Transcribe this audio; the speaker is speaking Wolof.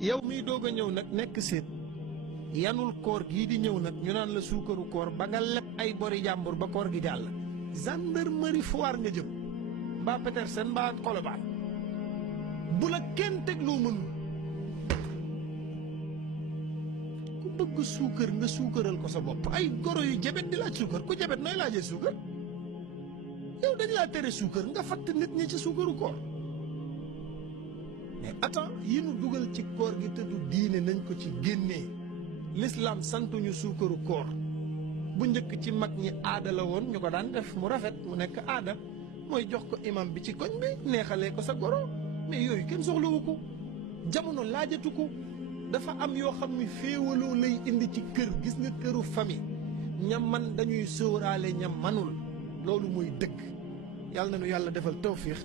yow miy doog a ñëw nag nekk séet yanul koor gii di ñëw nag ñu naan la suukaru koor ba nga leb ay bori jàmbur ba koor gi jàll gendarmerie Foire nga jëm mbaa Petersen mbaa Colobane bu la kenn teg loo mënul ku bëgg suukar nga suukaral ko sa bopp ay goro yu jabet di laaj suukar ku jabet nooy laajee suukar yow dañ laa tere suukar nga fatt nit ñi ci suukaru koor mais attends yi nu dugal ci koor gi te du diine nañ ko ci génnee l'islam santuñu suukaru koor bu njëkk ci mag ñi aada la woon ñu ko daan def mu rafet mu nekk aada mooy jox ko imam bi ci koñ bi neexalee ko sa goro mais yooyu kenn soxlawu ko jamono laajatu ko dafa am yoo xam ni féewaloo lay indi ci kër gis nga këru famille ñam man dañuy sóoraale ñam manul loolu mooy dëgg yàlla na nu yàlla defal tawfiix